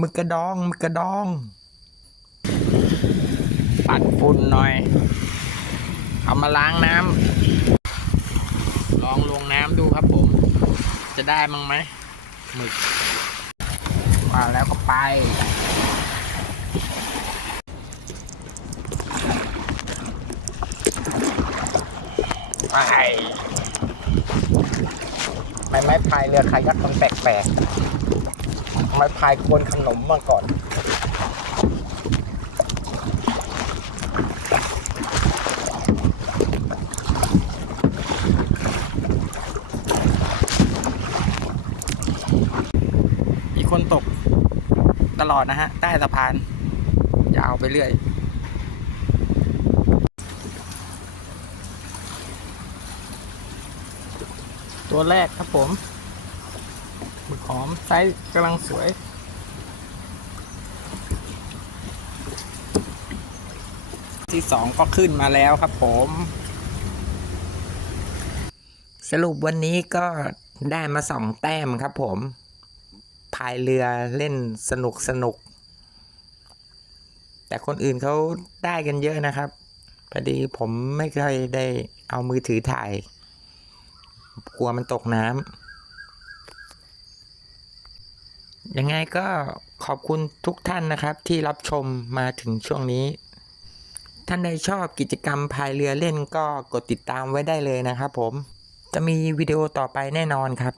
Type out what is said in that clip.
มึกกระดองมึกกระดอง ปัดฝุ่นหน่อย เอามาล้างน้ำลองลงน้ำดูครับผม จะได้มั้งไหมหมึกมาแล้วก็ไปไปไม่ไม้พายเรือคายักมันแปลกๆ ไม้พายกวนขนมมาก่อน มีคนตกตลอดนะฮะ ใต้สะพาน ยาวไปเรื่อยตัวแรกครับผม อมไซส์กำลังสวย ที่สองก็ขึ้นมาแล้วครับผม สรุปวันนี้ก็ได้มาสองแต้มครับผม พายเรือเล่นสนุกสนุก แต่คนอื่นเขาได้กันเยอะนะครับพอดีผมไม่เคยได้เอามือถือถ่าย กลัวมันตกน้ำ ยังไงก็ขอบคุณทุกท่านนะครับ ที่รับชมมาถึงช่วงนี้ ท่านใดชอบกิจกรรมพายเรือเล่นก็กดติดตามไว้ได้เลยนะครับผมจะมีวิดีโอต่อไปแน่นอนครับ